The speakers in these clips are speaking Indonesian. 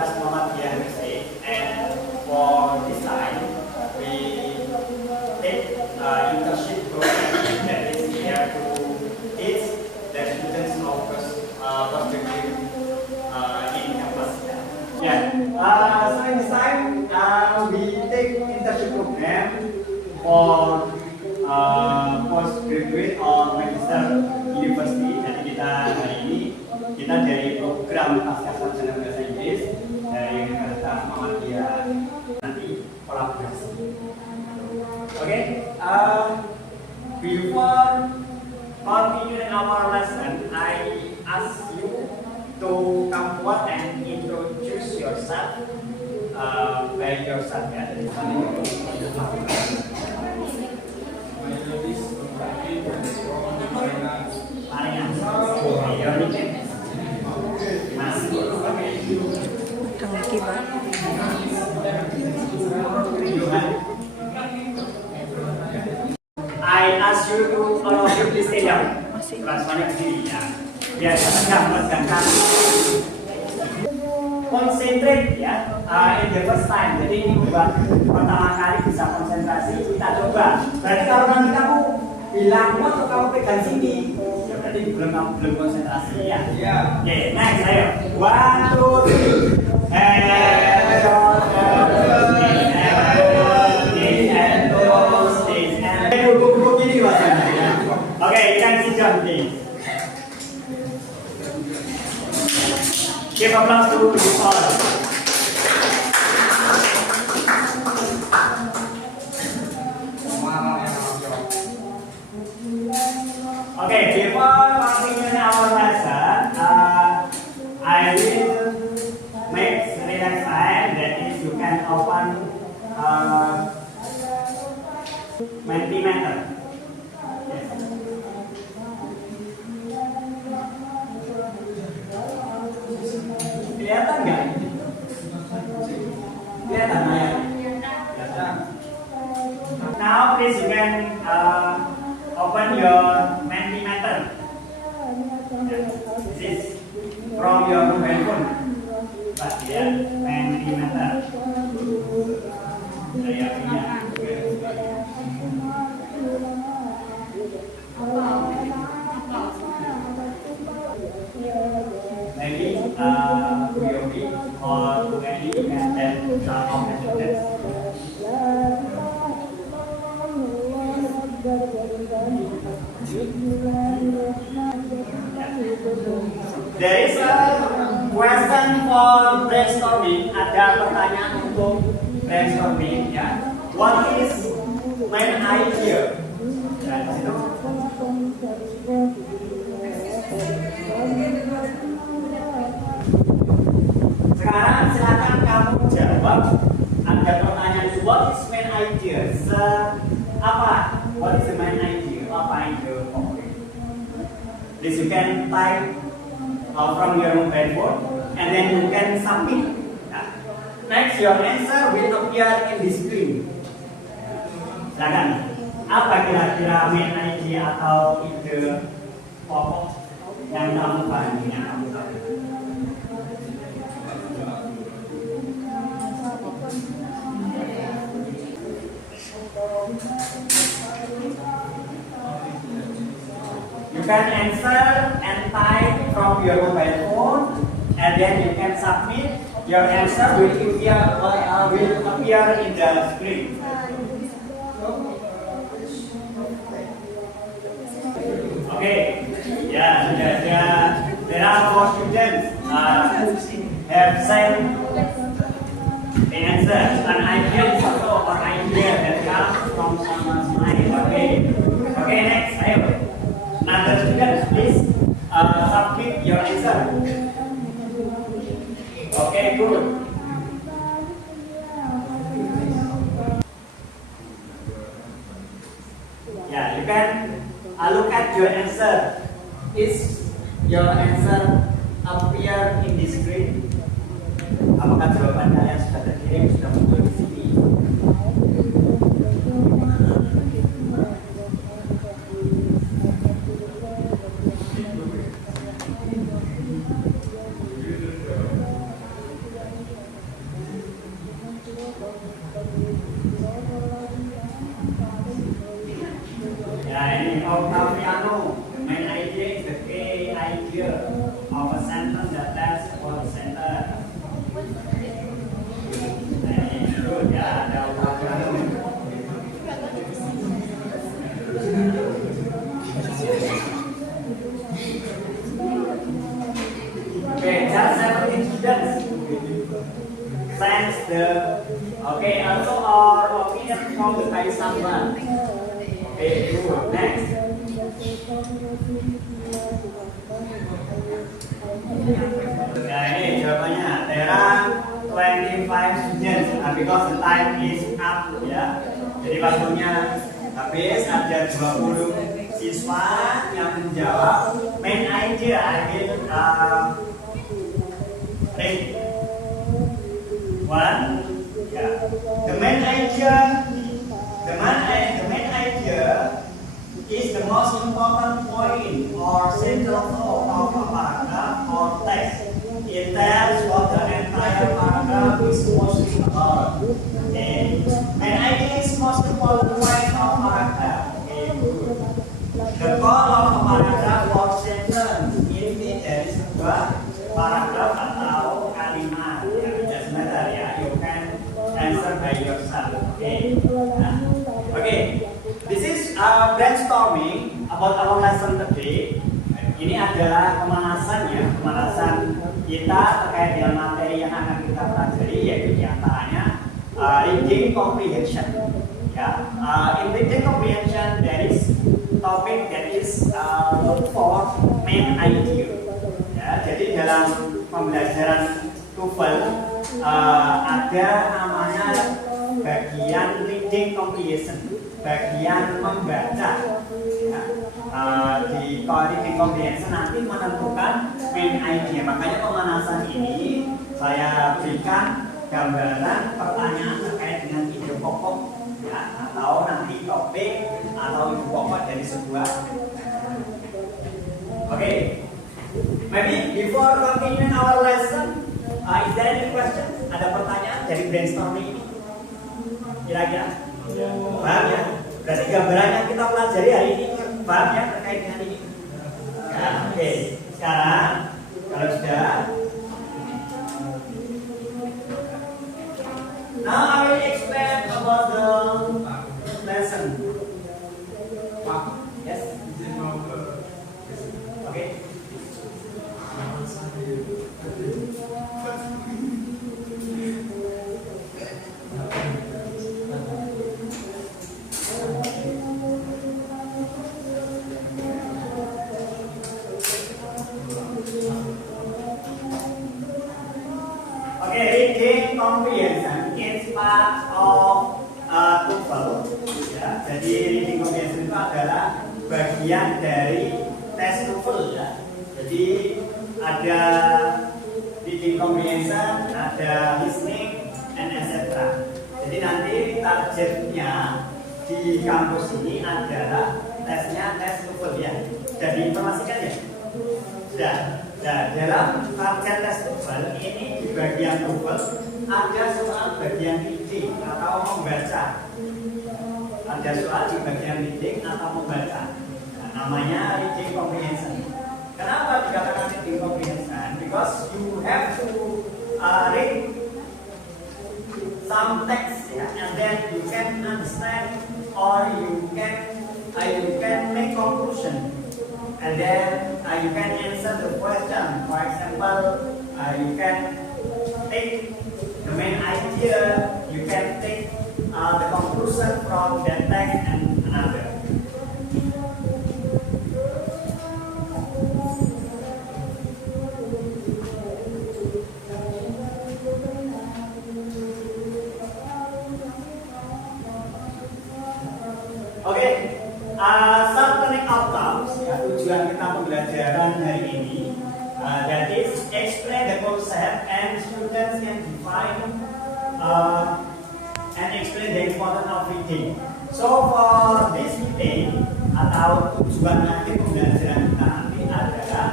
Universitas Muhammadiyah Gresik, and for this time we take internship program that is here to teach the students of postgraduate in campus. Yeah. So in this time we take internship program for postgraduate or magister university. Jadi kita hari ini dari program pasca sarjana bahasa Inggris dari Universitas Muhammadiyah nanti kolaborasi. Oke, before continuing our lesson, I ask you to come forward and introduce yourself by yourself ya. Dari sana I ask you to all of you please stay down. Transparan sendiri ya. Biar tegak tegakkan. Concentrate ya. In the first time. Jadi ini buat pertama kali bisa konsentrasi. Kita coba. Berarti kalau nanti kamu bilang atau kamu pegang sini, ya berarti belum konsentrasi ya. Iya. Oke, next ayo. 1, 2, 3. Okay, you can sit down, please. Give applause to you all. Okay, before continuing our lesson, I will make relax time. That is, you can open Mentimeter. Kelihatan nggak? Kelihatan ya? Now please you can open your Mentimeter. This is from your mobile phone. But ya, Mentimeter. Saya punya. Maybe Yogi or Ugandi and then open this. There is a question for brainstorming. Ada pertanyaan untuk brainstorming ya. What is main idea? Dan situ. Sekarang silakan kamu jawab. Ada pertanyaan, what is main idea? Apa? What is the main idea? Apa ide konkret? This you can type from your mobile phone and then you can submit. Next, your answer will appear in the screen. Silakan. Apa kira-kira main idea atau ide pokok yang kamu pahami, yang kamu tahu? You can answer and type from your mobile phone, and then you can submit. Your answer will appear in the screen. Okay, yeah, there are 4 students have sent the answer. An idea is also an idea that comes from someone's mind. Okay, next, another student, please submit your answer. Okay, good. Yeah, you can look at your answer. Is your answer appear in the screen? Apakah jawaban kalian sudah terkirim, sudah muncul di sini? know the main idea is the key idea of a sentence that has one sentence. Good, ya, ada okay, just 17 students. Thanks the okay, also our opinion from the Kaisamba. Okay, good. Next. Nah, ini jawabannya. There are 25 students because the time is up ya. Jadi waktunya habis, ada 20 siswa yang menjawab main idea. I will read one. Yeah. The main idea is the most important point or central thought of a paragraph or text. It tells what the entire paragraph is mostly about. Okay. Main idea is most important point of paragraph. Okay, good. The core of a paragraph or sentence ini dari sebuah paragraf atau kalimat. Ya, doesn't matter ya. You can answer by yourself. Okay. Okay. This is brainstorming about our lesson today. Ini adalah pemanasan kita terkait dengan materi yang akan kita pelajari, yaitu diantaranya reading comprehension. Ya, in reading comprehension there is topic that is look for main idea. Ya, jadi dalam pembelajaran TOEFL ada namanya bagian reading comprehension, bagian membaca. Ya. Di reading comprehension nanti menentukan main idea. Makanya pemanasan ini saya berikan gambaran pertanyaan terkait dengan ide pokok, ya, atau nanti topik atau ide pokok dari sebuah. Okay, maybe before continuing our lesson, is there any question? Ada pertanyaan dari brainstorming ini? Kira-kira? Paham ya? Berarti gambaran yang kita pelajari hari ini paham ya terkait dengan ini? Ya, oke. Sekarang kalau sudah, now I will explain about the lesson. Yes. Okay. Reading comprehension is part of TOEFL. Ya, jadi reading comprehension itu adalah bagian dari tes TOEFL. Ya. Jadi ada reading comprehension, ada listening, and etc. Jadi nanti targetnya di kampus ini adalah tesnya tes TOEFL ya. Jadi informasikan ya. Sudah. Nah, dalam target tes TOEFL ini di bagian TOEFL ada soal bagian reading atau membaca. Ada soal di bagian reading atau membaca. Nah, namanya reading comprehension. Kenapa dikatakan reading comprehension? Because you have to read some text, ya, and then you can understand or you can make conclusion. And then you can answer the question. For example, you can take the main idea, you can take the conclusion from that text and another. Okay. Some learning outcomes, ya, tujuan kita pembelajaran hari ini, that is explain the concept and students can define and explain the importance of reading. So for this meeting atau tujuan nanti pembelajaran kita nanti adalah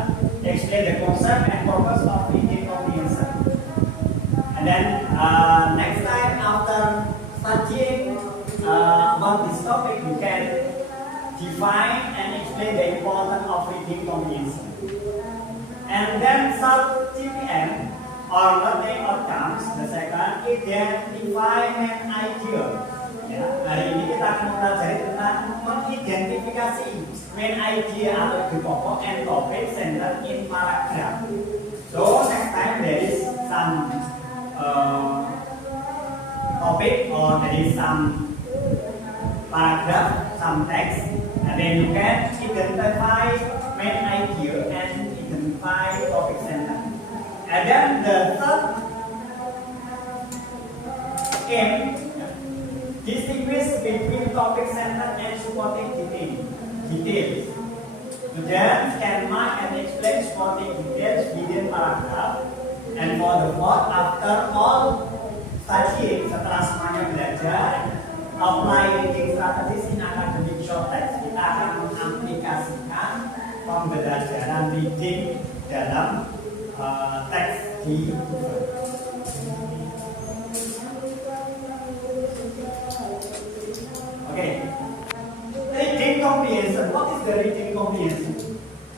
explain the concept and purpose of reading comprehension. And then next time after studying about this topic, you can define and explain the importance of reading comprehension. And then sub TPM or learning outcomes, the second, identify main idea. Ya, hari ini kita akan mempelajari tentang mengidentifikasi main idea atau ide pokok and topic center in paragraph. So next time there is some topic or there is some paragraph, some text, and then you can identify main idea and identify topic center. And then the third aim, distinguish between topic center and supporting details. Students can mark and explain supporting details within paragraph. And for the fourth, after all studying, setelah semuanya belajar, apply reading strategies in academic short text. Kita akan mengaplikasikan pembelajaran reading dalam teks di Google. Okay. Reading comprehension. What is the reading comprehension?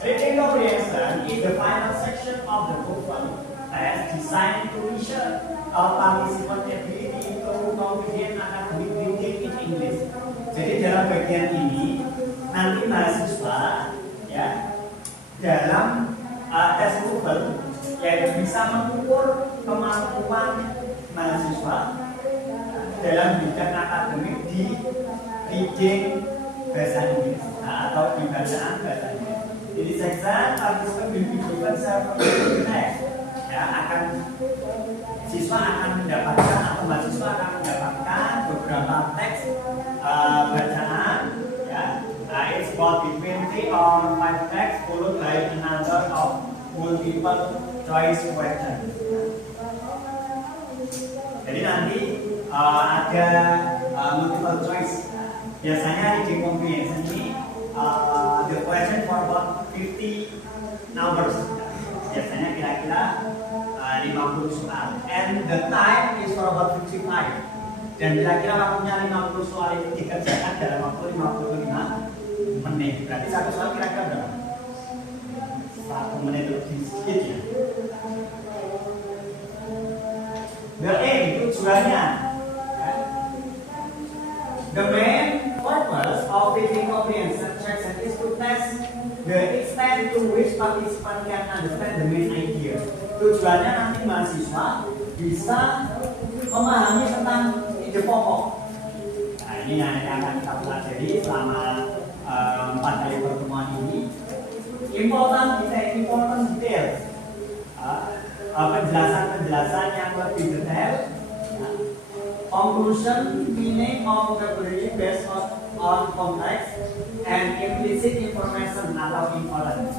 Reading comprehension is the final section of the Google test designed to measure a participant ability to comprehend academic reading in English. Jadi dalam bagian ini nanti mahasiswa ya dalam tes Google yaitu bisa mengukur kemampuan mahasiswa dalam bidang akademik di reading bahasa Inggris atau di bacaan bahasa Inggris. Jadi section participant will be given several text. Ya, siswa akan mendapatkan atau mahasiswa akan mendapatkan beberapa teks bacaan. Ya, it's about between 3 or 5 text followed by another of multiple choice question. Jadi nanti ada multiple choice. Biasanya reading comprehension ini the question for about 50 numbers. Biasanya kira-kira 50 soal. And the time is for about 55. Dan kira-kira waktunya 50 soal itu dikerjakan dalam waktu 55 menit. Berarti satu soal kira-kira berapa? 1 menit lebih sedikit ya. The aim, tujuannya. The main purpose of reading comprehension section is to test the extent to which participant can understand the main idea. Tujuannya nanti mahasiswa bisa memahami tentang ide pokok. Nah, ini yang akan kita pelajari selama 4 kali pertemuan ini. Important details. Penjelasan yang lebih detail. Conclusion, meaning of vocabulary based on context and implicit information atau inference.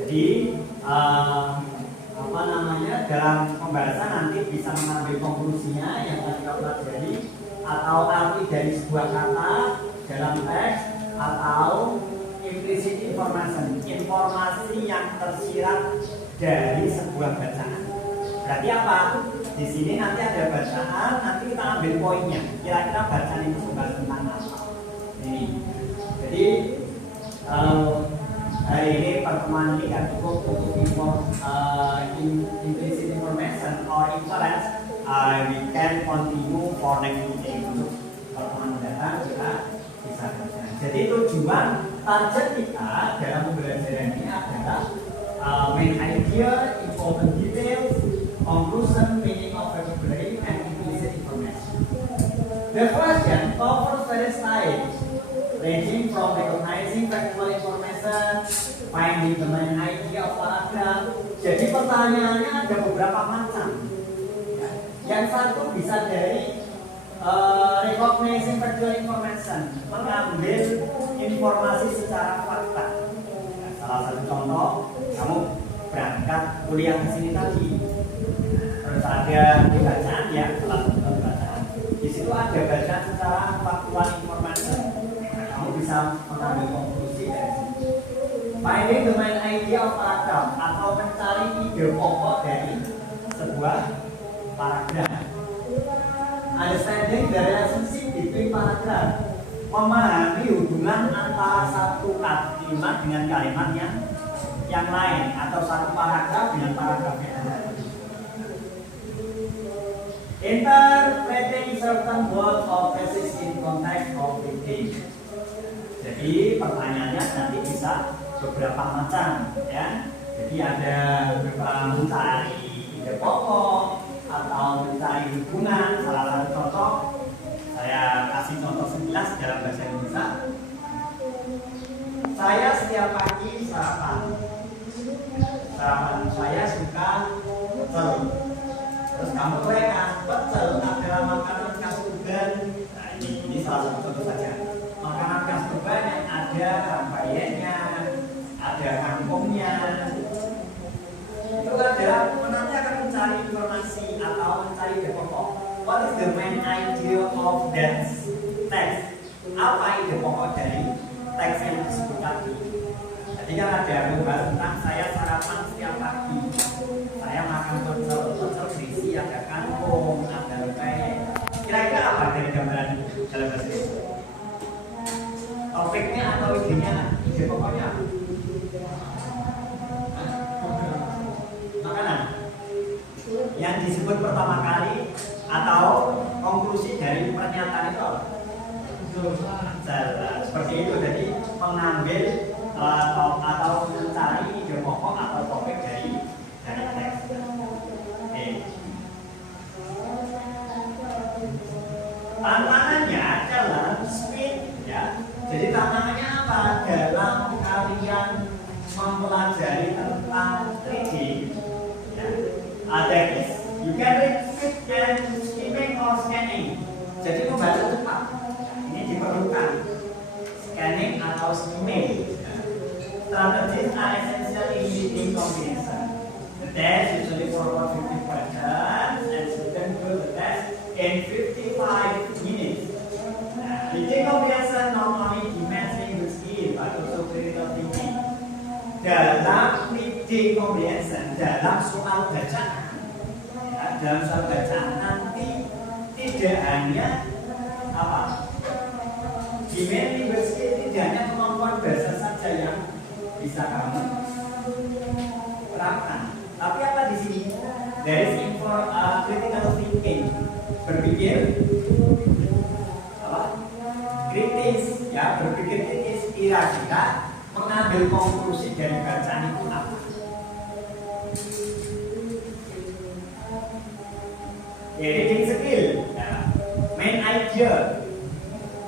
Jadi dalam pembahasan nanti bisa mengambil konklusinya yang tadi kita pelajari atau arti dari sebuah kata dalam teks atau implicit information, informasi yang tersirat dari sebuah bacaan. Berarti apa? Di sini nanti ada bacaan, nanti kita ambil poinnya. Kira-kira bacaan itu membahas tentang apa? Ini. Jadi hari ini pertemuan ini kan cukup untuk implicit information or inference. We can continue for next meeting. Untuk pertemuan mendatang kita bisa baca. Jadi tujuan target kita dalam pembelajaran ini adalah main idea, important details, conclusion, meaning of vocabulary, and implicit information. The question covers various types, ranging from recognizing factual information, finding the main idea of paragraph. Jadi pertanyaannya ada beberapa macam. Yang satu bisa dari recognizing factual information, mengambil informasi secara fakta. Salah satu contoh, kamu berangkat kuliah ke sini tadi. Terus ada di bacaan ya, salah satu bacaan. Di situ ada bacaan secara faktual information. Kamu bisa mengambil konklusi dari situ. Finding the main idea of paragraph atau mencari ide pokok dari sebuah paragraf. Understanding the relationship between paragraph. memahami hubungan antara satu kalimat dengan kalimat yang lain atau satu paragraf dengan paragraf yang lain. Interpreting certain words or phrases in context of reading. Jadi pertanyaannya nanti bisa beberapa macam, ya. Jadi ada beberapa mencari ide pokok atau mencari hubungan. Salah satu contoh saya kasih contoh sekilas dalam bahasa Indonesia. Saya setiap pagi sarapan. Sarapan saya suka pecel. Terus kamu tuliskan pecel adalah makanan khas Tuban. Nah ini salah satu contoh saja. Makanan khas Tuban yang ada rempeyeknya, ada kangkungnya. Itu adalah nanti akan mencari informasi atau mencari ide pokok. What is the main idea of that text? Apa ide pokok dari teks yang disebut tadi? Jadi kan ada membahas tentang saya sarapan setiap pagi. Saya makan pecel berisi ada kangkung, ada rempeyek. Kira-kira apa dari gambaran itu dalam bahasa Indonesia? Topiknya atau idenya, ide pokoknya apa? Makanan yang disebut pertama kali atau konklusi dari pernyataan itu apa? Seperti itu, jadi mengambil atau mencari ide pokok atau topik dari teks. Tantangannya adalah speed, ya. Jadi tantangannya apa? Dalam kalian mempelajari tentang reading, ya. Ada you can read speed and skimming or scanning. Jadi membaca cepat. Ini diperlukan scanning atau skimming. Strategies are essential in reading comprehension. The test usually for about 50 questions and students do the test in 55 minutes. Reading comprehension not only demands language skill but also critical thinking. Dalam reading comprehension, dalam soal bacaan, ya, dalam soal bacaan nanti tidak hanya apa? Demand language skill tidak hanya kemampuan bahasa saja yang bisa kamu terapkan. Tapi apa di sini? There is critical thinking, berpikir apa? Kritis, ya, berpikir kritis, kira-kira mengambil konklusi dari bacaan itu apa? Ya, reading skill, ya. Main idea.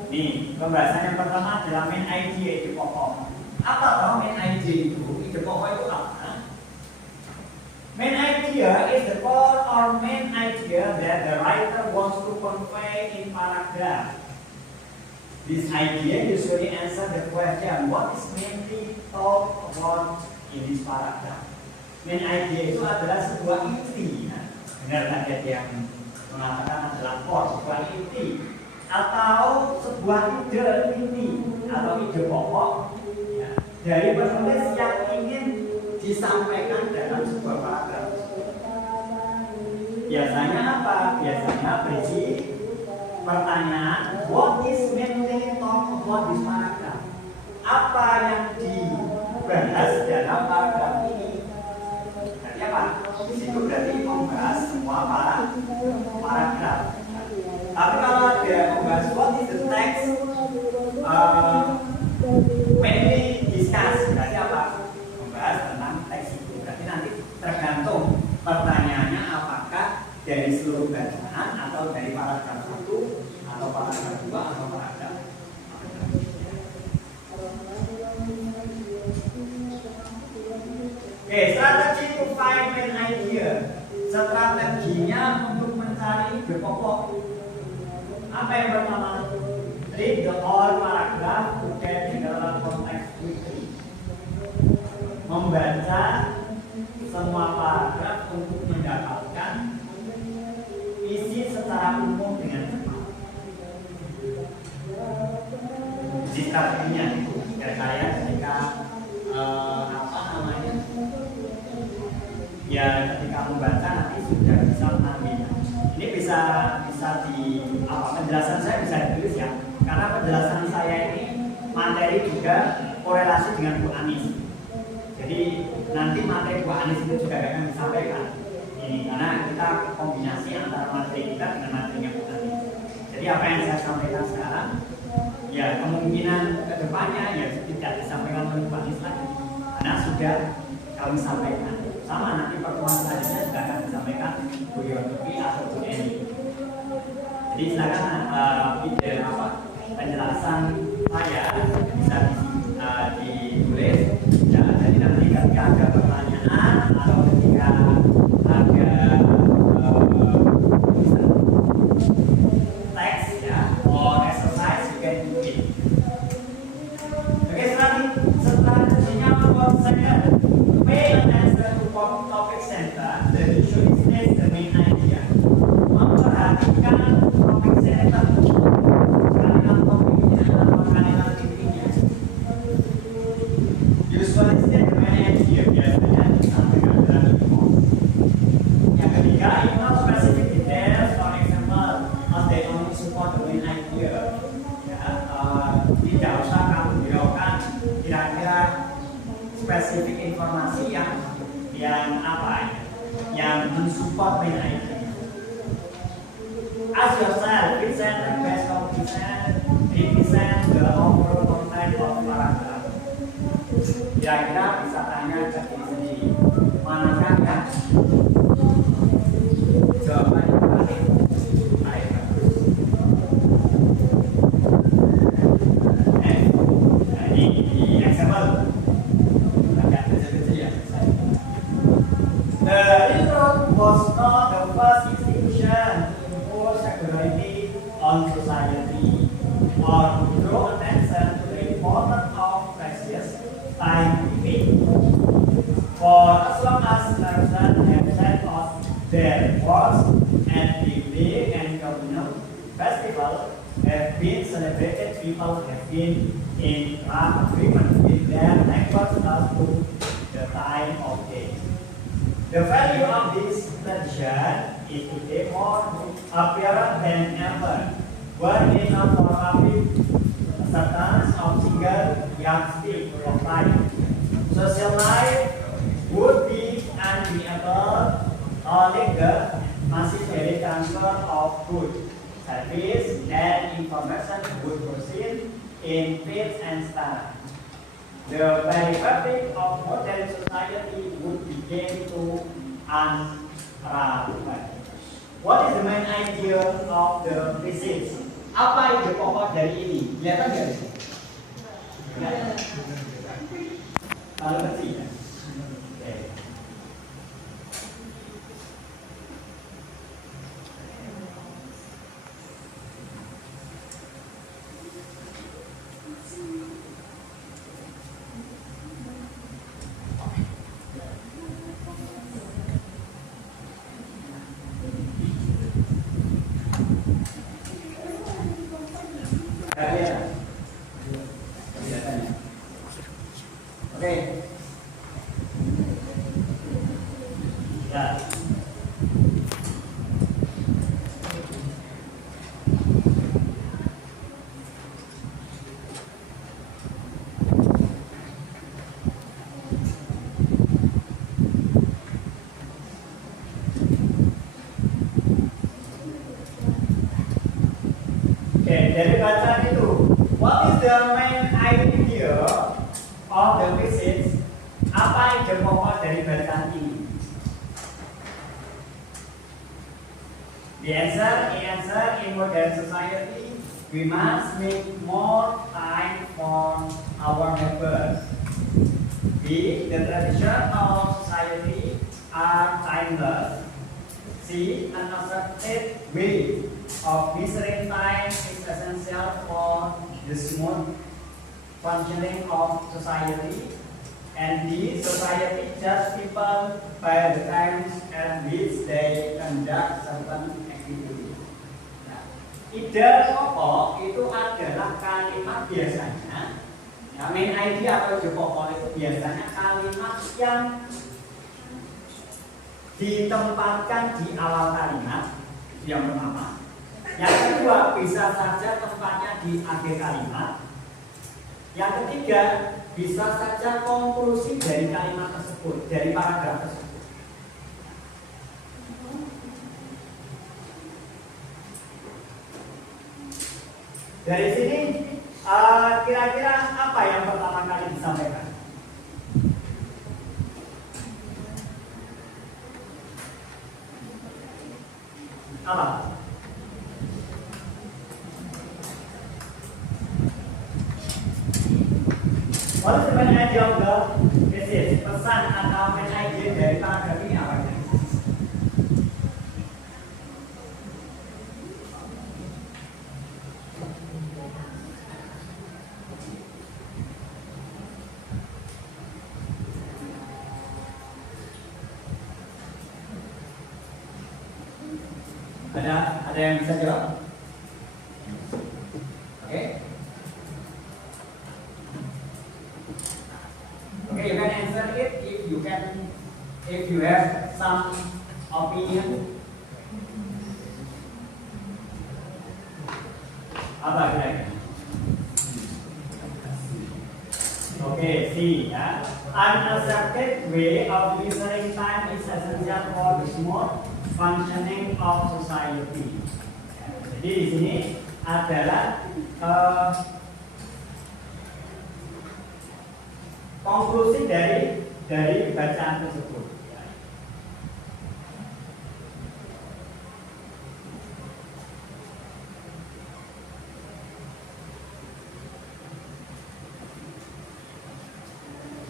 Nih, pembahasan yang pertama adalah main idea, ide pokok. Apa tahu main idea itu? Ide pokok itu apa? Main idea is the core or main idea that the writer wants to convey in paragraph. This idea usually answer the question what is mainly talked about in this paragraph. Main idea itu adalah sebuah inti. Nah, benar tadi yang mengatakan adalah core, sebuah inti atau sebuah ide inti atau ide pokok, ya, dari penulis yang ingin disampaikan dalam sebuah paragraf. Biasanya apa? Biasanya berisi pertanyaan what is mainly talked about this paragraph. Apa yang dibahas dalam paragraf ini? Berarti apa? Di situ berarti membahas semua paragraf. Tapi kalau ada membahas what is the text mainly discuss, berarti apa? Membahas tentang teks itu. Berarti nanti tergantung pertanyaannya apakah dari seluruh bacaan atau dari paragraf 1 atau paragraf 2 atau paragraf. Oke, strategi to find main idea. Strateginya untuk mencari ide pokok. Apa yang pertama? Read the whole paragraph to get general context quickly. Membaca semua paragraf untuk mendapatkan isi secara umum dengan cepat. Jadi strateginya itu saya ketika apa namanya? Ya ketika membaca nanti sudah bisa mengambil. Ini bisa di apa penjelasan saya bisa ditulis ya. Karena penjelasan saya dengan Bu Anis. Jadi nanti materi Bu Anis itu juga akan disampaikan ini karena kita kombinasi antara materi kita dengan materinya Bu Anis. Jadi apa yang saya sampaikan sekarang ya kemungkinan kedepannya ya tidak disampaikan oleh Bu Anis lagi karena sudah kami sampaikan. Sama nanti pertemuan selanjutnya juga akan disampaikan Bu Yotuki atau Bu Eni. Jadi silakan ide penjelasan saya bisa ditulis ya, jadi nanti ketika ada pertanyaan atau ketika ada teks ya or exercise you can do it. Oke, selanjutnya for second pay attention to topic center. The issue is the main idea. Memperhatikan topik center, kalimat topiknya atau kalimat intinya. Usually state the main idea biasanya disampaikan dalam info. Yang ketiga, ignore specific details. For example, they only support the main idea. Ya, tidak usah kamu hiraukan kira-kira spesifik informasi yang apa ya, yang mensupport main idea. Ask yourself, which is the best of represent the overall content of paragraph. Kira-kira bisa tanya ke diri sendiri, manakah yang jawabannya paling bagus. Ini example, agak kecil-kecil ya. The railroad was not the first institution security on society or draw attention to the importance of precious time living. For as long as persons have set off their works and big and communal festivals have been celebrated, people have been in agreement with their neighbors as to the time of day. The value of this tradition is today more apparent than ever. One is not for public acceptance of single yardstick of life. Social life would be unbearable only the massive transfer of goods, service, and information would proceed in peace and style. The very fabric of modern society would begin to unravel. What is the main idea of the thesis? Apa ide pokok dari ini? Kelihatan nggak? Kalau kecil ya. Oke. Ya. Dari bacaan itu, what is the main idea of the thesis? Apa ide pokok dari bacaan ini? The answer in modern society, we must make more time for our neighbors. B, the tradition of society are timeless. C, an accepted way of measuring time is essential for the smooth functioning of society. And D, society judge people by the times at which they conduct certain activity. Nah, ide pokok itu adalah kalimat biasanya, ya, main idea atau ide pokok itu biasanya kalimat yang ditempatkan di awal kalimat yang pertama. Yang kedua bisa saja tempatnya di akhir kalimat. Yang ketiga bisa saja konklusi dari kalimat tersebut, dari paragraf tersebut. Dari sini kira-kira apa yang pertama kali disampaikan? Apa? What is the main idea of the message? Pesan atau main idea dari paragraf ini apa? Ada yang bisa jawab? Oke. Okay, you can answer it if you have some opinion. Apa kira-kira? Oke, see ya. Unaccepted way of measuring time is essential for the smooth functioning of society. Jadi di sini adalah konklusi dari bacaan tersebut.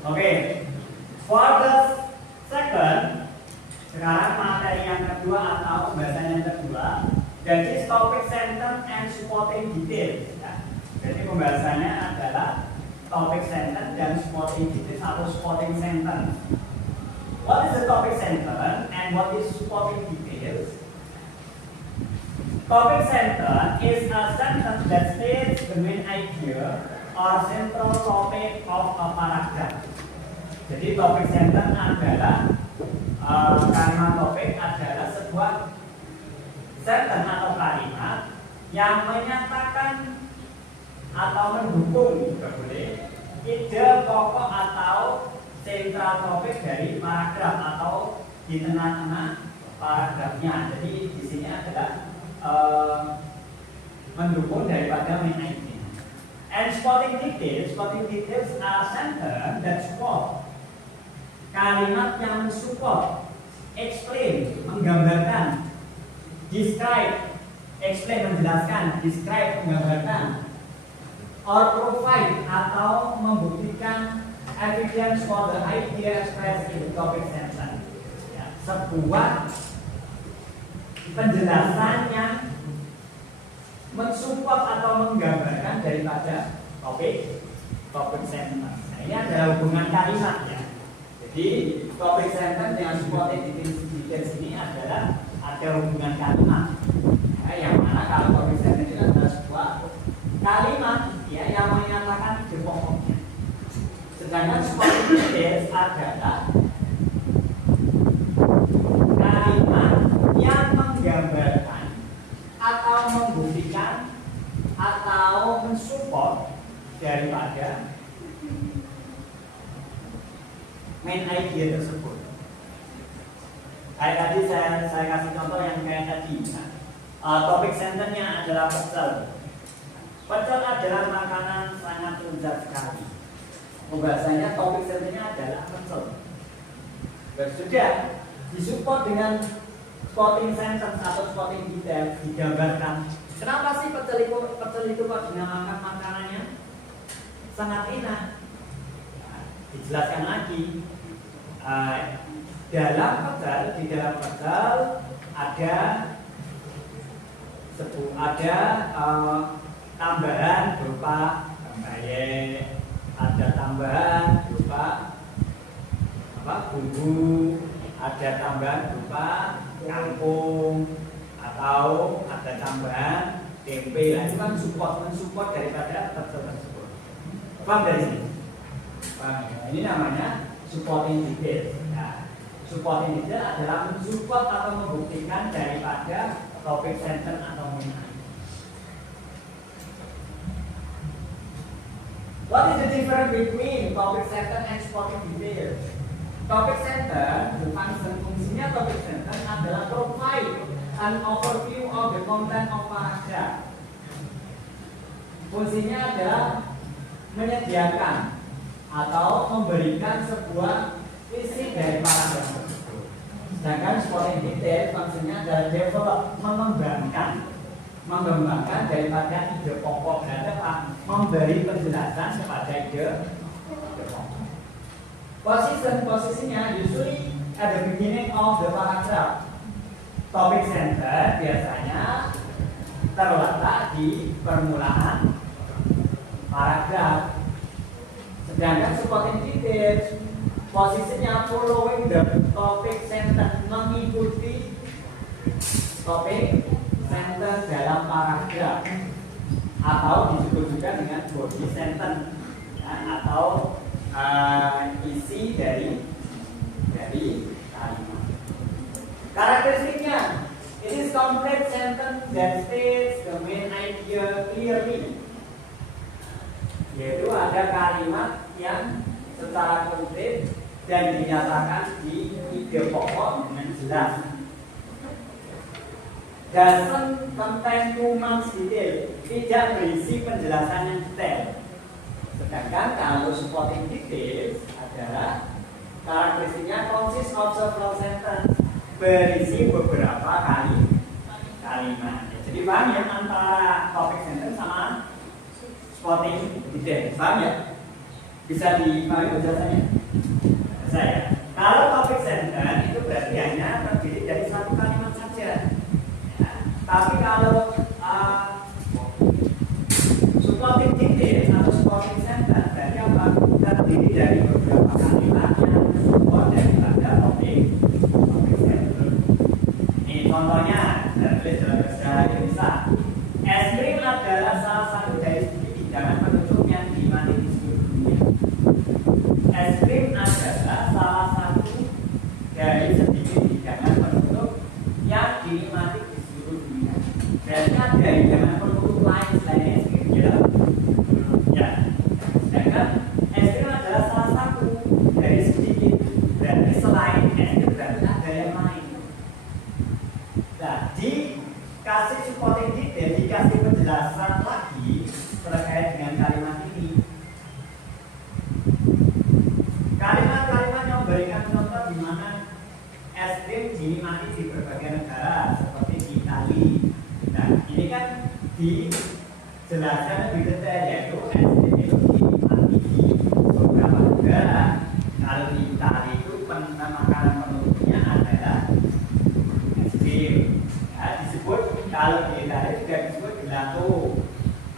Oke, for the second, sekarang materi yang kedua atau pembahasan yang kedua, jadi topic sentence and supporting details. Ya. Jadi pembahasannya adalah topic sentence dan supporting details atau supporting sentence. What is the topic sentence and what is supporting details? Topic sentence is a sentence that states the main idea or central topic of a paragraph. Jadi topic sentence adalah kalimat topik adalah sebuah sentence atau kalimat yang menyatakan atau mendukung juga boleh ide pokok atau sentral topik dari paragraf atau di tengah-tengah paragrafnya. Jadi di sini adalah mendukung daripada main idea. And supporting details are sentence that support, kalimat yang mensupport, explain, menggambarkan, describe, explain, menjelaskan, describe, menggambarkan, or provide atau membuktikan evidence for the idea expressed in the topic sentence. Ya, sebuah penjelasan yang mensupport atau menggambarkan daripada topik sentence. Nah, ini adalah hubungan kalimat ya. Jadi topik sentence dengan supporting details ini adalah ada hubungan kalimat. Nah, yang mana kalau topik sentence itu adalah sebuah kalimat ya yang menyatakan ide pokoknya. Sedangkan supporting details adalah kalimat yang menggambarkan atau membuktikan atau mensupport daripada main idea tersebut. Kayak tadi saya kasih contoh yang kayak tadi. Topik sentence-nya adalah pecel. Pecel adalah makanan sangat lezat sekali. Pembahasannya topik sentence-nya adalah pecel. Sudah disupport dengan supporting sentence atau supporting detail, digambarkan kenapa sih pecel itu kok dinamakan makanannya sangat enak. Dijelaskan lagi di dalam pecel ada tambahan berupa bayam, ada tambahan berupa bumbu, ada tambahan berupa kangkung, atau ada tambahan tempe. Nah, itu kan mensupport daripada pecel tersebut. Paham dari sini? Paham ya? Ini namanya supporting detail. Nah, supporting detail adalah mensupport atau membuktikan daripada topik sentence atau main idea. What is the difference between topic center and supporting details? Topic center, fungsinya topic center adalah provide an overview of the content of paragraph. Fungsinya adalah menyediakan atau memberikan sebuah isi dari paragraf tersebut. Sedangkan supporting detail fungsinya adalah develop, mengembangkan daripada ide pokok dan memberi penjelasan kepada ide pokok. Posisinya usually at the beginning of the paragraph. Topic center biasanya terletak di permulaan paragraf. Sedangkan supporting details posisinya following the topic center, mengikuti topic center dalam paragraf, atau disebut juga dengan body sentence ya, atau isi dari kalimat. Karakteristiknya, it is complete sentence that states the main idea clearly. Yaitu ada kalimat yang secara konkret dan dinyatakan di ide pokok dengan jelas. Doesn't contain too much detail, tidak berisi penjelasan yang detail. Sedangkan kalau supporting details adalah karakteristiknya consist of several sentence, berisi beberapa kalimat. Jadi paham ya antara topic sentence sama supporting detail, paham ya? Bisa dipahami penjelasannya? Bisa ya? Kalau topic sentence itu berarti hanya terdiri dari satu kalimat saja. Ya. Tapi kalau supporting detail atau supporting sentence berarti apa? Terdiri dari beberapa kalimat yang support daripada topik sentence. Ini contohnya, saya tulis dalam bahasa Indonesia. Es krim adalah salah satu dari hidangan penutup yang dinikmati di seluruh dunia. Es krim adalah salah satu dari sedikit hidangan penutup yang dinikmati di seluruh dunia. Berarti ada hidangan penutup lain selain es krim, ya? Ya. Sedangkan es krim adalah salah satu dari sedikit. Berarti selain es krim berarti ada yang lain. Nah, dikasih supporting detail, dikasih penjelasan lagi terkait dengan kalimat ini. Kalimat-kalimat yang memberikan contoh di mana es krim dinikmati di berbagai negara seperti di Itali. Nah, ini kan dijelaskan lebih detail, yaitu es krim itu dinikmati di beberapa negara. Kalau di Itali itu makanan penutupnya adalah es krim. Ya, disebut kalau di Itali juga disebut gelato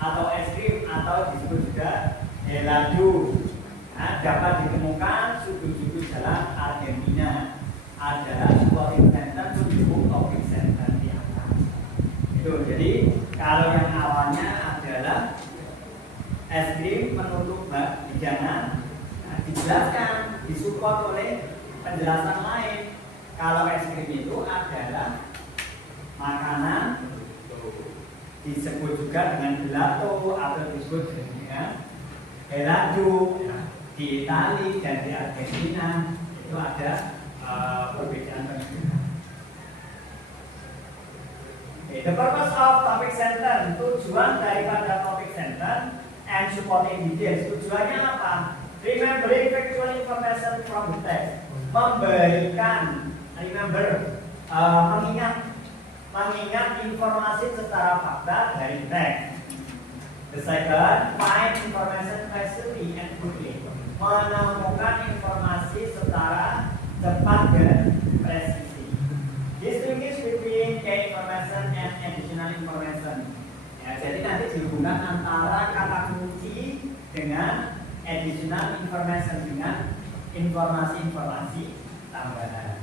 atau es krim atau disebut juga helado. Nah, dapat ditemukan suku-suku dalam Argentina adalah supporting sentence mendukung topic sentence di atas. Itu jadi kalau yang awalnya adalah es krim menutup hidangan, nah, dijelaskan disupport oleh penjelasan lain. Kalau es krim itu adalah makanan, disebut juga dengan gelato atau disebut dengan helado. Di Itali dan di Argentina itu ada perbedaan penyebutan. The purpose of topic sentence, tujuan daripada topic sentence and supporting details, tujuannya apa? Remembering factual information from the text, memberikan, mengingat informasi secara fakta dari teks. The second, find information facility and quickly, menemukan informasi secara cepat dan presisi. Distinguish between key information and additional information. Ya, jadi nanti dihubungkan antara kata kunci dengan additional information, dengan informasi-informasi tambahan.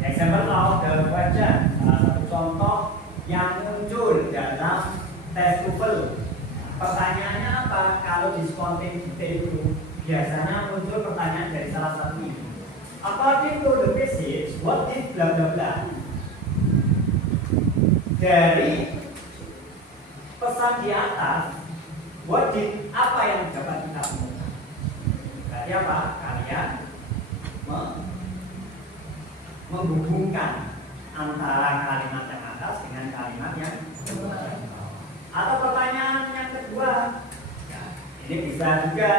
Example of the question, salah satu contoh yang muncul dalam tes TOEFL. Pertanyaannya apa? Kalau di supporting detail itu biasanya muncul pertanyaan dari salah satu ini. According to the passage, what is bla bla bla? Dari pesan di atas, apa yang dapat kita temukan? Berarti apa? Kalian menghubungkan antara kalimat yang atas dengan kalimat yang bawah. Atau pertanyaan yang kedua, ya, ini bisa juga,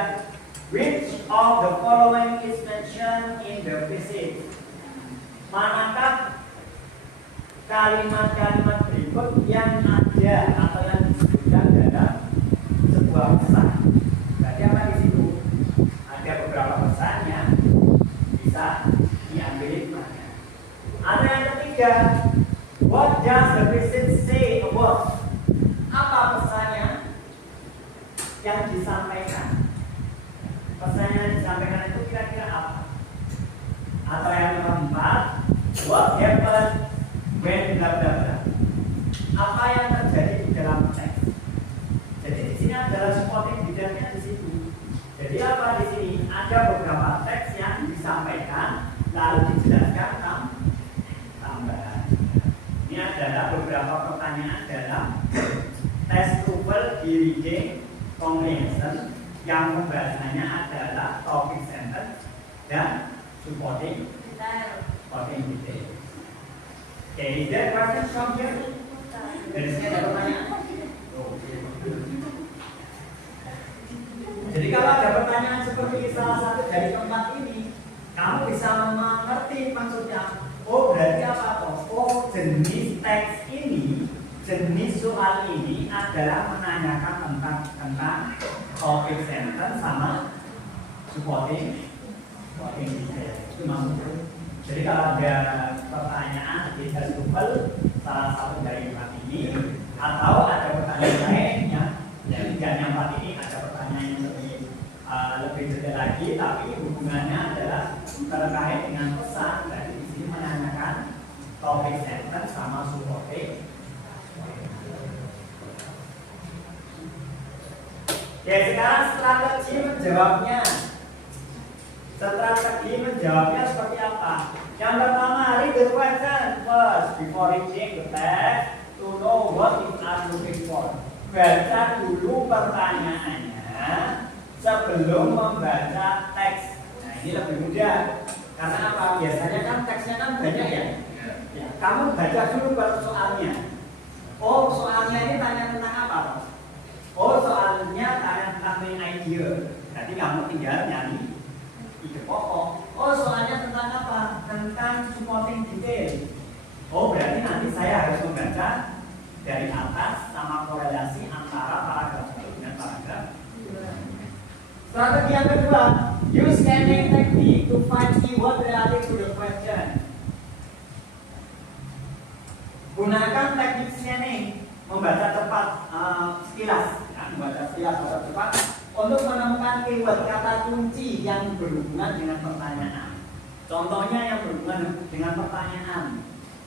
which of the following is mentioned in the passage? Manakah kalimat-kalimat berikut yang ada atau yang disebutkan dalam sebuah pesan? Berarti apa di situ? Ada beberapa pesan yang bisa diambil hikmahnya. Ada yang ketiga, what does the passage say about? Apa pesannya yang disampaikan? Pesannya yang disampaikan itu kira-kira apa? Atau yang keempat, what happened when bla bla bla? Apa yang terjadi di dalam teks? Jadi di sini adalah supporting detailnya di situ. Jadi apa di sini? Ada beberapa teks yang disampaikan lalu dijelaskan tambahan. Ini adalah beberapa pertanyaan dalam tes TOEFL di reading comprehension yang pembahasannya adalah topic sentence dan supporting detail. Okay, is there question from here? Dari sini ada pertanyaan? Jadi kalau ada pertanyaan seperti salah satu dari tempat ini, kamu bisa mengerti maksudnya. Oh, berarti apa toh? Oh, jenis teks ini, jenis soal ini adalah menanyakan tentang topic sentence sama supporting detail. Itu maksudnya. Jadi kalau ada pertanyaan di tes TOEFL salah satu dari tempat ini, atau ada pertanyaan lainnya, jadi yang empat ini ada pertanyaan yang lebih detail lagi, tapi hubungannya adalah terkait dengan pesan. Jadi di sini menanyakan topic sentence sama supporting. Ya, sekarang strategi menjawabnya. Strategi menjawabnya seperti apa? Yang pertama, read the question first before reading the text to know what you are looking for. Baca dulu pertanyaannya sebelum membaca teks. Nah, ini lebih mudah. Karena apa? Biasanya kan teksnya kan banyak ya. Ya, kamu baca dulu baru soalnya. Oh, soalnya ini tanya tentang apa? Oh, soalnya tanya tentang main idea. Berarti kamu tinggal nyari ide pokok. Oh, soalnya tentang apa? Tentang supporting detail. Oh, berarti nanti saya harus membaca dari atas sama korelasi antara paragraf dengan paragraf. Strategi yang kedua, use scanning technique to find keyword related to the question. Gunakan teknik scanning, membaca cepat sekilas, membaca sekilas atau cepat untuk menemukan keyword kata kunci yang berhubungan dengan pertanyaan. Contohnya yang berhubungan dengan pertanyaan.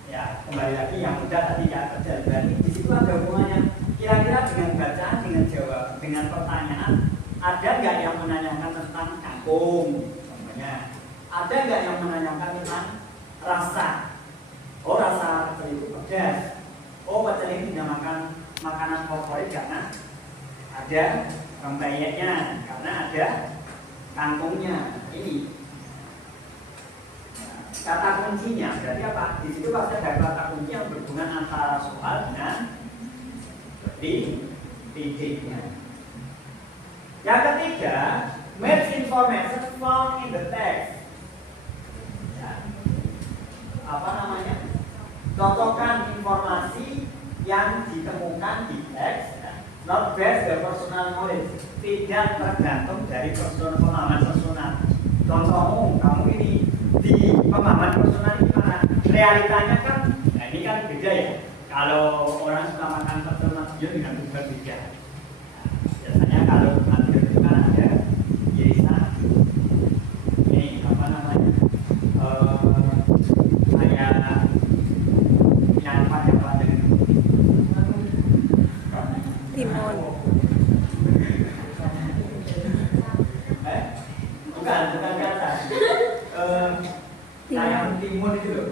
Ya, kembali lagi yang mudah tadi ya kerja. Berarti di situ ada hubungannya. Kira-kira dengan bacaan, dengan jawab, dengan pertanyaan, ada nggak yang menanyakan tentang kangkung? Contohnya, ada nggak yang menanyakan tentang rasa? Oh, rasa pecel itu pedas. Oh, pecel ini tidak makan makanan favorit karena ada rempeyeknya, karena ada kangkungnya. Ini kata kuncinya berarti apa? Di situ pasti ada kata kunci yang berhubungan antara soal dan titiknya. Yang ketiga, match information found in the text. Ya. Apa namanya? Cocokkan informasi yang ditemukan di teks. Not based the personal knowledge, tidak tergantung dari pemahaman personal. Contohmu, kamu ini di pemahaman personal ini mana? Realitanya kan, nah ini kan beda ya. Kalau orang suka makan pecel nasi dengan juga beda. Biasanya kalau nasi itu kan ada yesa, ini apa namanya? Kayak yang panjang-panjang itu. Timun. Bukan kata. Kayak timun itu loh.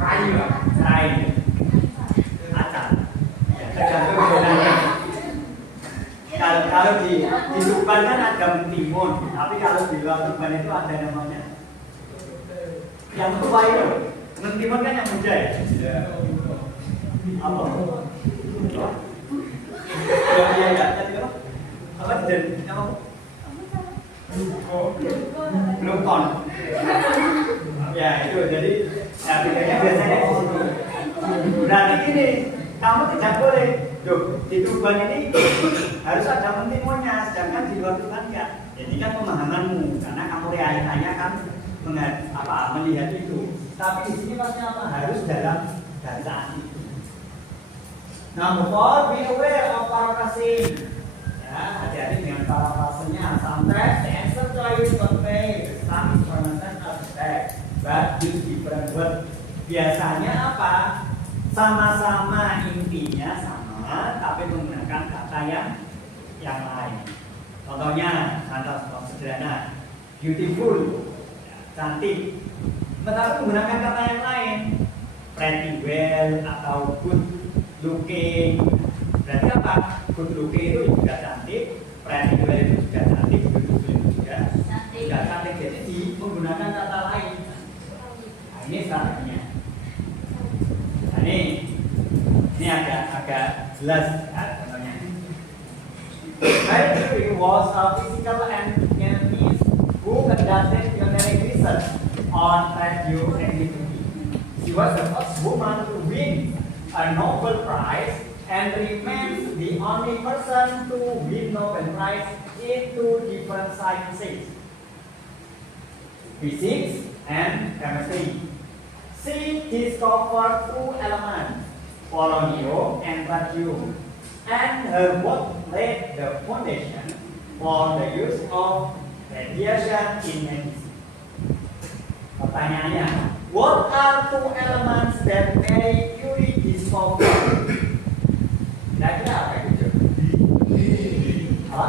Kayu. Acak. Ya, tergantung bedanya. Kalau Kalau di Tuban kan ada mentimun, tapi kalau di luar Tuban itu ada namanya yang tua itu. Mentimun kan yang muda ya? Iya. Apa? Iya ya, tadi apa? Apa dan apa? Glukon. Ya itu jadi ya bedanya biasanya di situ. Berarti gini, kamu tidak boleh, di Tuban ini harus ada mentimunnya, sedangkan di luar Tuban enggak. Jadi kan pemahamanmu, karena kamu realitanya kan melihat itu. Tapi di sini pasti apa? Harus dalam bacaan itu. Number 4, be aware of paraphrasing. Ya, hati-hati dengan paraphrasenya. Sometimes the answer choice convey some information aspect, but use different words. Biasanya apa? Sama-sama intinya sama, tapi menggunakan kata yang lain. Contohnya, contoh sederhana, beautiful, cantik, tetapi menggunakan kata yang lain, pretty well atau good looking. Berarti apa? Good looking itu juga cantik, pretty well itu juga cantik, good looking itu juga cantik. Jadi menggunakan kata lain. Nah, ini strateginya. Nah, ini agak jelas ya contohnya. Mary Curie was a physical and chemist who conducted pioneering research on radioactivity. She was the first woman to win a Nobel Prize and remains the only person to win Nobel Prize in 2 different sciences, physics and chemistry. She discovered 2 elements, polonium and radium, and her work laid the foundation for the use of radiation in medicine. Pertanyaannya, what are 2 elements that Mary Curie discovered? Kira-kira apa itu? Apa?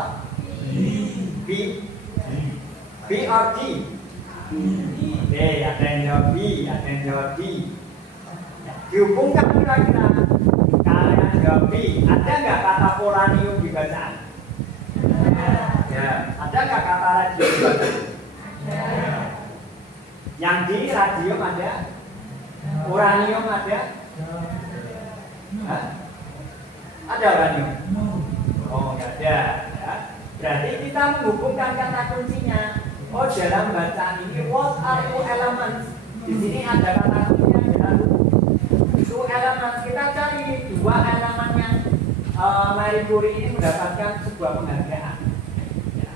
B or D? D, ada yang jawab B, ada yang jawab D. Dihubungkan kira-kira kalian jawab B. Ada nggak kata polonium di bacaan? Ya. Ada nggak kata radium di bacaan? Ya. Yang di radium ada, uranium ada, hah? Ada uranium? Oh nggak ada. Ya. Berarti kita menghubungkan kata kuncinya. Oh dalam bacaan ini what are 2 elements? Di sini ada kata kuncinya adalah 2 elements. Kita cari 2 elemen yang Marie Curie ini mendapatkan sebuah penghargaan. Ya.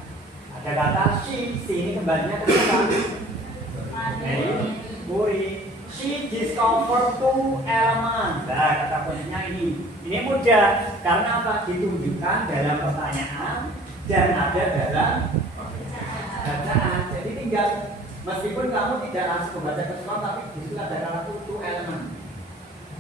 Ada kata she ini kembalinya ke kata Marie Curie. She discovered 2 elements. Nah, kata kuncinya ini. Ini mudah karena apa? Ditunjukkan dalam pertanyaan dan ada dalam bacaan. Jadi tinggal meskipun kamu tidak langsung membaca keseluruhan, tapi di situ ada kata 2 elemen.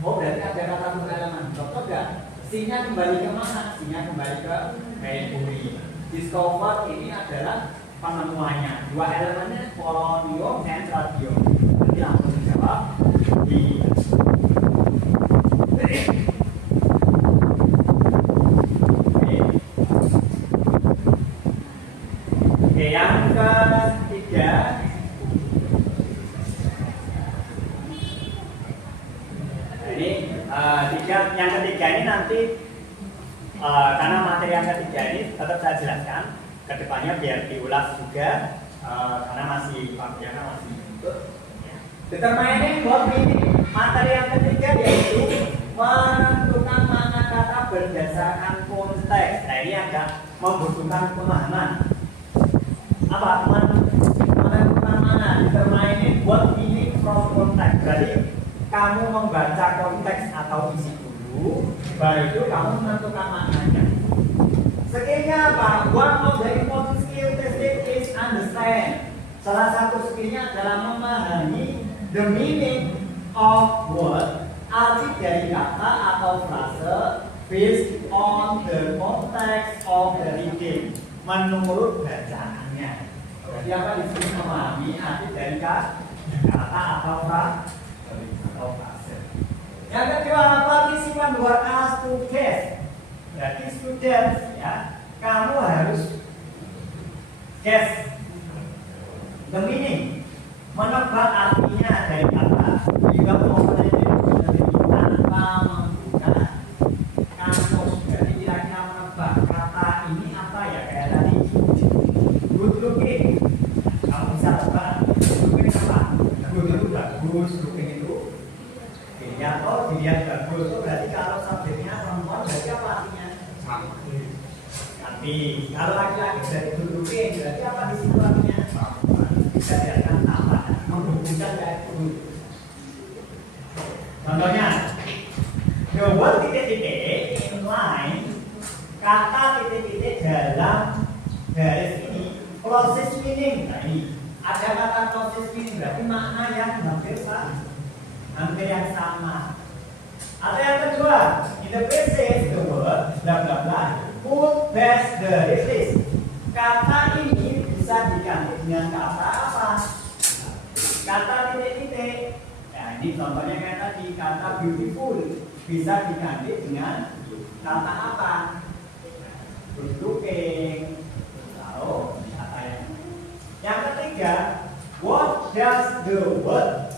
Oh, berarti ada kata 2 elemen. Contoh enggak? C-nya kembali ke mana? C-nya kembali ke Marie Curie. Discover ini adalah penemuannya. 2 elemennya polonium dan radium. Jadi langsung dijawab di Oke, yang ketiga yang ketiga ini nanti karena materi yang ketiga ini tetap saya jelaskan ke depannya biar diulas juga karena masih waktunya masih untuk determining what meaning. Materi yang ketiga yaitu menentukan makna kata berdasarkan konteks. Nah ini agak membutuhkan pemahaman. Apa? Menentukan mana? Determining what meaning from context. Berarti kamu membaca konteks atau isi dulu, baru itu kamu menentukan maknanya. Skillnya apa? One of the important skill tested is understand. Salah satu skillnya adalah memahami the meaning of word, arti dari kata atau frase based on the context of the reading, menurut bacaannya. Jadi apa di sini memahami arti dari kata atau frase. Yang kedua, partisipan 2 as to guess. Jadi students ya, kamu harus guess the meaning, menebak artinya dari kata juga komponen dari tanpa membuka kamus. Jadi kira-kira menebak kata ini apa ya, kayak tadi good looking, kamu bisa tebak good looking apa? Good itu bagus, looking itu dilihat, oh dilihat bagus, oh berarti kalau subjeknya perempuan berarti apa artinya? Cantik. Kalau laki-laki berarti good looking, berarti apa di situ artinya? Bisa dilihatkan apa? Menghubungkan kayak itu. Contohnya, the word titik-titik in line, kata titik-titik dalam garis ini closest meaning. Nah ini ada kata closest meaning, berarti makna yang hampir yang sama. Atau yang kedua, in the passage the word bla bla bla could best the replace. Kata ini bisa diganti dengan kata apa? Kata titik-titik. Nah ini contohnya kayak tadi, kata beautiful bisa diganti dengan kata apa? Good looking. Tahu kata yang ketiga, what does the word,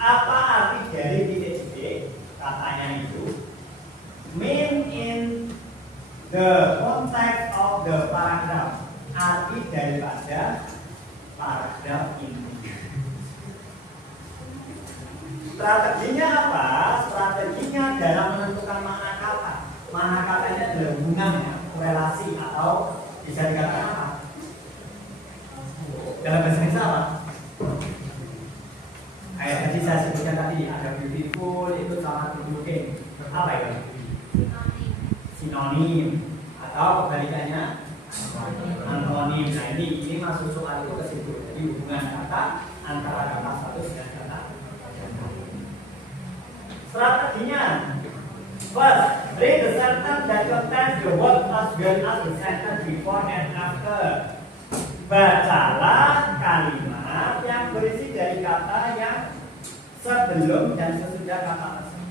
apa arti dari titik-titik katanya itu, mean in the context of the paragraph, arti daripada paragraf ini. Strateginya apa? Strateginya dalam menentukan makna kata. Makna katanya adalah hubungannya, korelasi, atau bisa dikatakan apa? Dalam bahasa Indonesia apa? Kayak tadi saya sebutkan tadi, ada beautiful itu sama good looking. Apa itu? Sinonim. Atau kebalikannya antonim. Nah ini masuk soal itu ke situ. Jadi hubungan kata antara kata satu dan kata. Strateginya, first, read the sentence that contains the word as well as the sentence before and after. Bacalah kalimat yang berisi dari kata yang sebelum dan sesudah kata tersebut.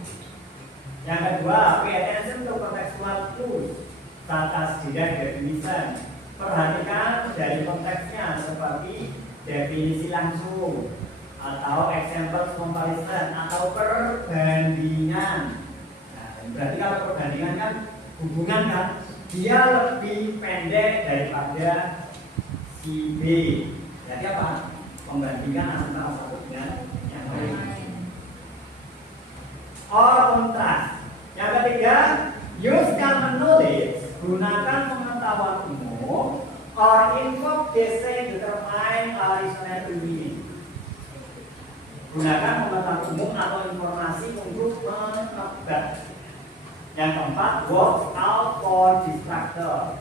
Yang kedua, pay attention to contextual clues, such as direct definition. Perhatikan dari konteksnya seperti definisi langsung, atau example comparison, atau perbandingan. Nah, berarti kalau perbandingan kan hubungan kan, dia lebih pendek daripada si B. Jadi apa? Membandingkan antara satu dengan yang lain. Or kontras. Yang ketiga, use common knowledge, gunakan pengetahuan umum, or invoke essay determine original meaning. Gunakan pengetahuan umum atau informasi untuk menebak. Yang keempat, watch out for distractor.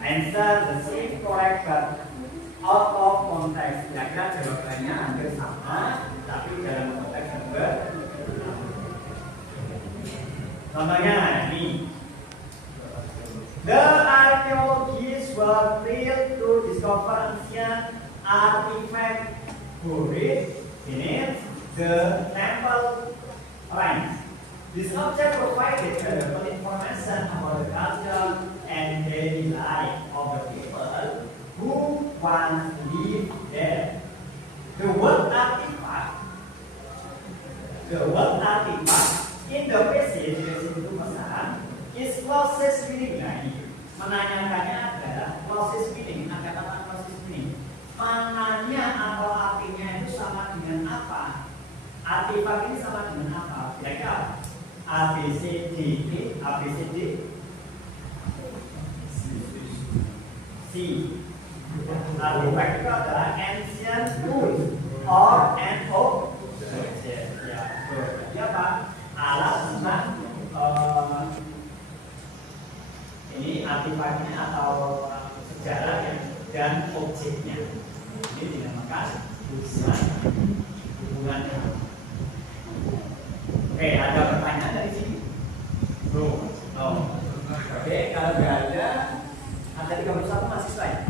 Answer the same correct but out of context. Kira-kira jawabannya hampir sama, tapi dalam konteks yang berbeda. Contohnya ini, the archaeologists were thrilled to discover ancient artifact buried beneath the temple ranks. This object provided valuable information about the culture and daily life of the people who once lived there. The word artifact in the passage itu pesan is closest meaning. Nah, menanyakannya adalah closest meaning. Ada kata closest meaning. Mananya atau artinya itu sama dengan apa? Artifact ini sama dengan apa? Kira-kira A B C D C. Artifact itu adalah ancient tools or an object. Ya, berarti apa? Alat tentang ini artifaknya atau sejarah dan objeknya. Ini dinamakan hubungannya. Oke, ada pertanyaan dari sini? No. Oke, kalau nggak ada 31 mahasiswa ya?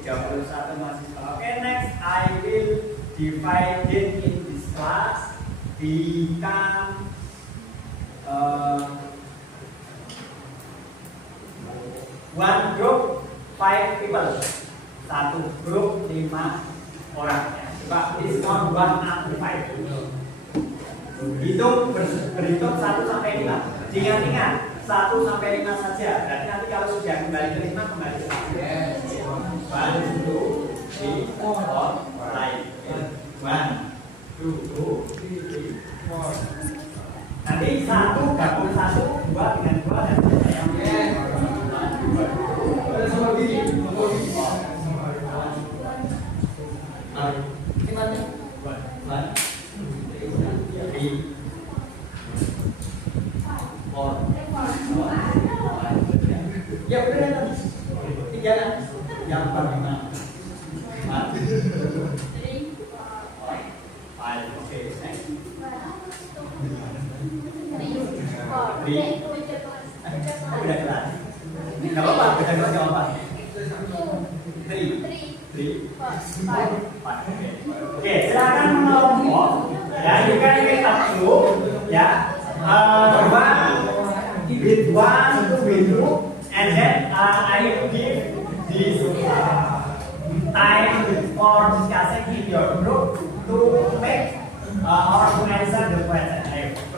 31 mahasiswa. Oke, next I will divide it in this class become One group 5 people. Satu grup 5 orang. Coba this count 1 up to 5. Hitung berhitung 1 sampai 5. Ingat 1 sampai 5 saja. Berarti nanti kalau sudah kembali ke 5 kembali ke 1. 1, 2, 3, 4, 5. 1, 2, 3, 4. Nanti 1 gabung 1, 2 dengan 2 dan yang ya udah tiga yang pertama udah kelar nggak apa-apa beda kelas nggak apa-apa 3 oke silakan mengelompok ya you can make up group ya with 1 to with 2 and then I will give this time for discussing in your group to make or to answer the question.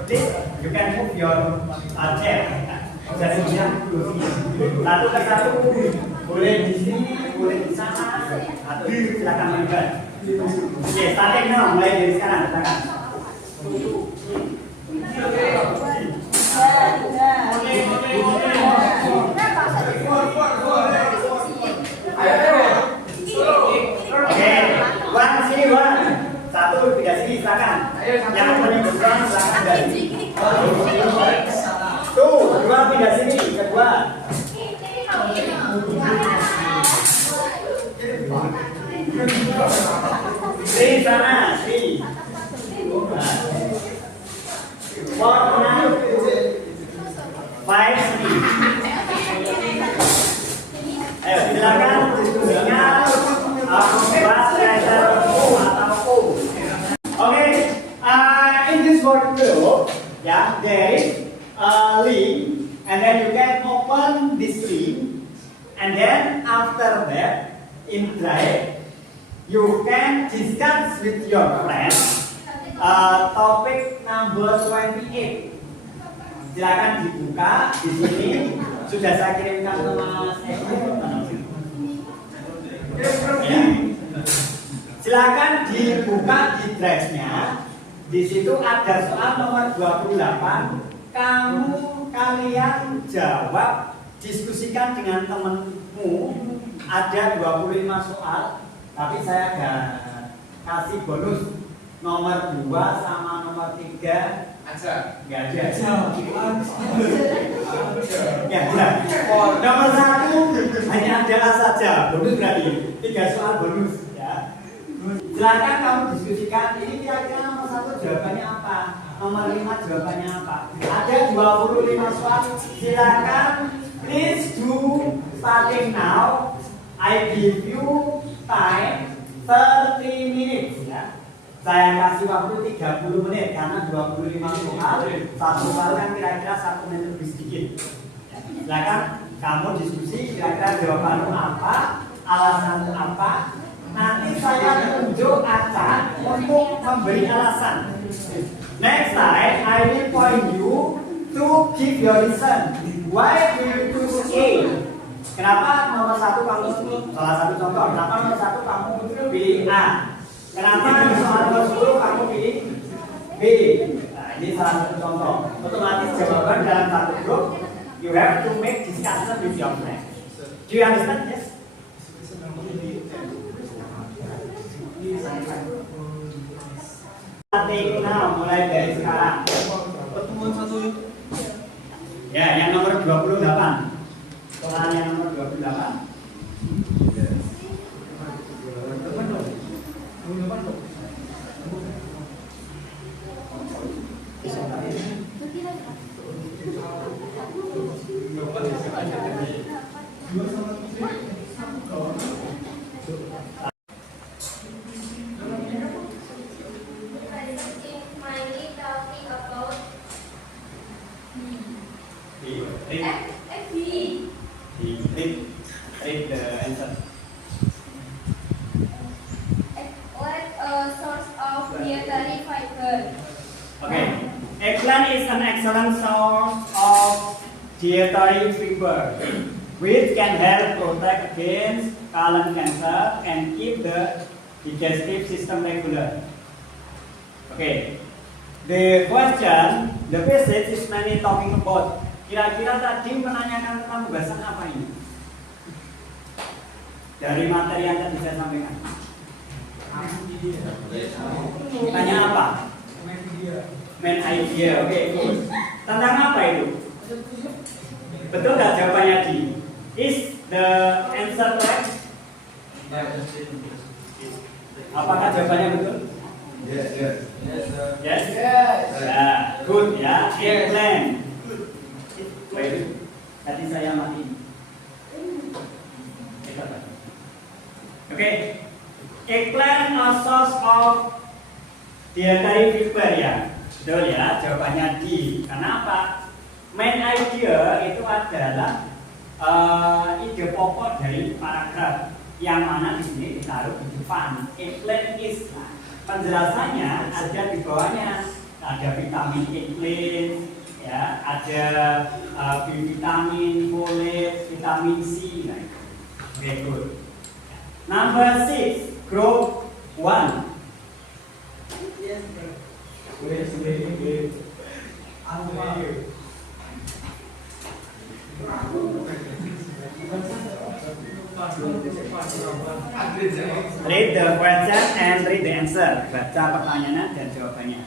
Please you can move your chair. Jadi satu ke satu boleh di sini, boleh di sana, atau silakan menggunakan. Oke, starting now, mulai dari sekarang, silakan. Oke, one sini one, satu tiga sini silakan. Yang menyebutkan silakan dari. Tuh, 2 pindah sini, kedua. Di sana, di. 4, 5 sini. Ayo, silakan diskusinya. Bahas dasar atau O. Oke, in this word group, ya, there is link, and then you can open this link, and then after that in Drive you can discuss with your friends topic number 28. Silakan dibuka di sini, sudah saya kirimkan ke Mas Eko. Ya. Silakan dibuka di Drive-nya. Di situ ada soal nomor 28. Kalian jawab, diskusikan dengan temanmu. Ada 25 soal, tapi saya kasih bonus nomor 2 sama nomor 3 aja. Enggak ada. Ya, nomor 1 hanya ada saja, bonus berarti 3 soal bonus ya. Silakan kamu diskusikan ini kira-kira nomor 1 jawabannya apa? Nomor 5 jawabannya apa? Ada 25 soal. Silakan please do starting now. I give you time 30 minutes ya. Saya kasih waktu 30 menit karena 25 soal. Satu soal kan kira-kira 1 menit lebih sedikit. Silakan kamu diskusi kira-kira jawabanmu apa, alasanmu apa. Nanti saya tunjuk akan untuk memberi alasan. Next time I will point you to give your reason. Why do you choose A? Kenapa nomor 1 kamu salah satu contoh? Kenapa nomor 1 kamu pilih A? Kenapa soal nomor 10 kamu pilih B? Nah, ini salah satu contoh. Otomatis jawaban dalam satu grup. You have to make discussion with your friend. Do you understand? Yes. Now, mulai dari sekarang. Pertemuan satu. Ya, yang nomor 28. Soal yang nomor 28. Dua sama 3. Dietary fiber. Okay. Eggplant is an excellent source of dietary fiber, which can help protect against colon cancer and keep the digestive system regular. Okay. The question, the passage is mainly talking about. Kira-kira tadi menanyakan tentang bahasan apa ini? Dari materi yang tadi saya sampaikan. Tanya apa? Main idea. Oke, cool. Tentang apa itu? Betul nggak jawabannya di? Is the answer correct? Apakah jawabannya betul? Yes. Yes. Ya, good ya. Eggplant. Baik. Tadi saya mati. Oke. Eggplant a source of dietary fiber ya. Betul ya, jawabannya di. Kenapa? Main idea itu adalah ide pokok dari paragraf yang mana di sini ditaruh di depan. Eggplant is. Penjelasannya ada di bawahnya. Ada vitamin eggplant, ya, ada B vitamin, folate, vitamin C. Nah, very good. Number 6, group 1. Yes, Read the question and read the answer. Baca pertanyaan dan jawabannya.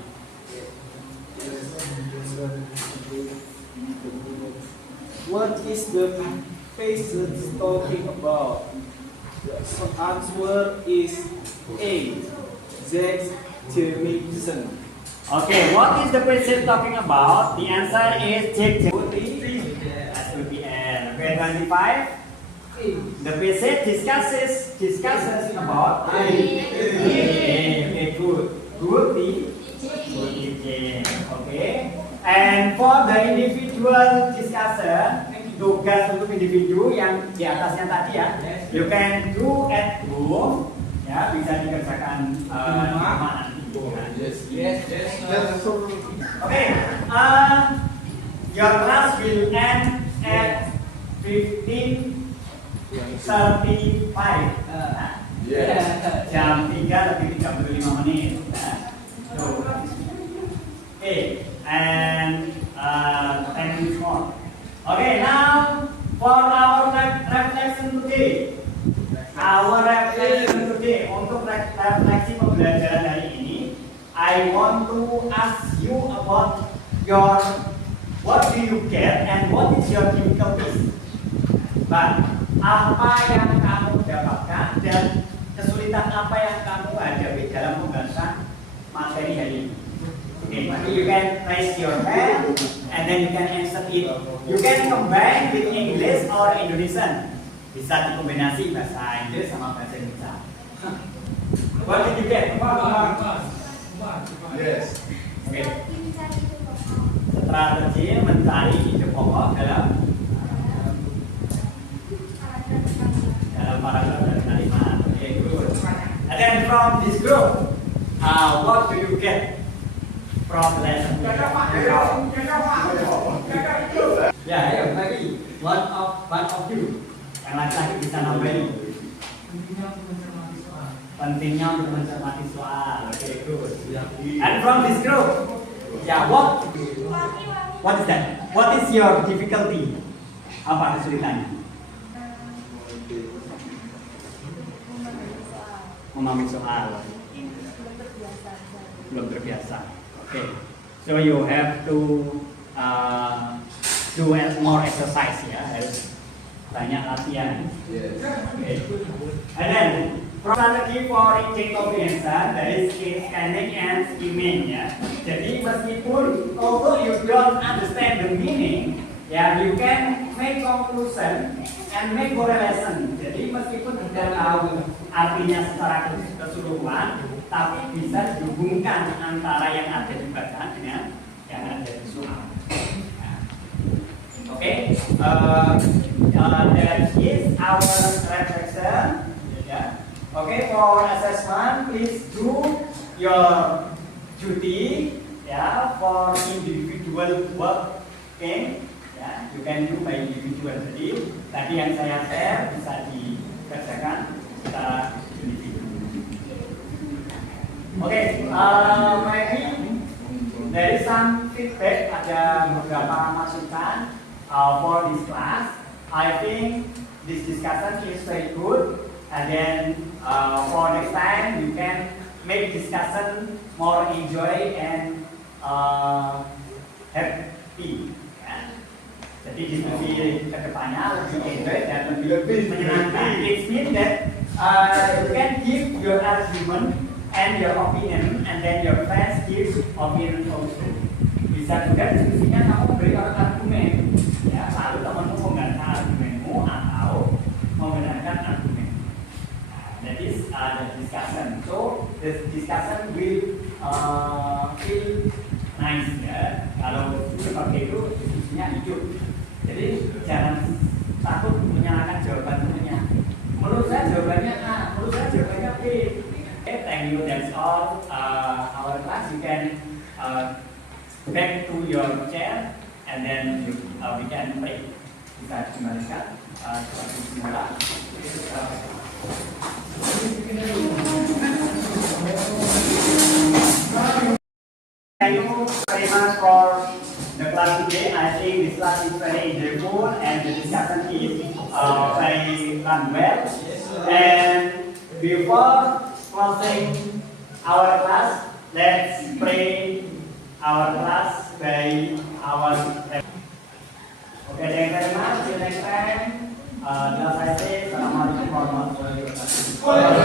What is the passage talking about? The answer is A. Jack Jemison. Okay, what is the passage talking about? The answer is Jack Jemison. That would be N. Okay, 25. The passage discusses about A. Okay, good. Good D. Good D. Okay. And for the individual discussion, tugas untuk individu yang di atasnya tadi ya, you can do at home, ya, bisa dikerjakan di rumah nanti. Yes. Okay, your class will end at 15:35. Yes. Jam 3:35 menit. Okay, and 10 minutes more. Okay, now for our reflection today. Our reflection today, untuk refleksi pembelajaran hari ini, I want to ask you about your what do you get and what is your difficulties. Apa yang kamu dapatkan dan kesulitan apa yang kamu hadapi dalam pembahasan materi hari ini. Okay, you can raise your hand and then you can answer it. You can combine with English or Indonesian. Bisa dikombinasi bahasa Inggris sama bahasa Indonesia. What did you get? Yes. Okay. Strategi mencari ide pokok dalam paragraf dan kalimat. Okay, good. And then from this group, what do you get from lesson? Ya, ayo bagi one of you. Yang laki-laki bisa nambahin. Pentingnya untuk mencermati soal. Okay, good. And from this group, ya, what is that? What is your difficulty? Apa kesulitannya? Memahami soal. Belum terbiasa. Okay. So you have to do more exercise ya, harus banyak latihan. Yes. Okay. And then strategi for reading comprehension dari scanning and skimming ya. Jadi meskipun although you don't understand the meaning, ya, you can make conclusion and make correlation. Jadi meskipun tidak tahu artinya secara keseluruhan, tapi bisa dihubungkan antara yang ada di bacaan dengan yang ada di soal. Okay, that is our reflection. Yeah. Okay, for assessment, please do your duty, ya, for individual working, ya, you can do by individual. Jadi tadi yang saya share bisa dikerjakan secara individu. Oke, maybe there is some feedback, ada beberapa masukan for this class. I think this discussion is very good, and then for next time you can make discussion more enjoy and happy. Ya. Jadi diskusi kedepannya lebih enjoy dan lebih menyenangkan. It means that you can give your argument and your opinion, and then your friends give opinion also. Bisa juga diskusinya kamu beri argumen, ya, lalu temanmu membantah argumenmu atau membenarkan argumen. That is the discussion. So the discussion will feel nice, ya. Kalau seperti itu diskusinya hidup. Jadi jangan takut menyalahkan jawaban temannya. Menurut saya jawabannya A, menurut saya jawabannya B. Okay, thank you. That's all our class. You can back to your chair and then we can pray. Bisa kembalikan seperti semula. Thank you very much for the class today. I think this class is very enjoyable and the discussion is very run well. And before closing our class, let's pray our class by our. Okay, thank you very much. See you next time. Assalamualaikum warahmatullahi wabarakatuh.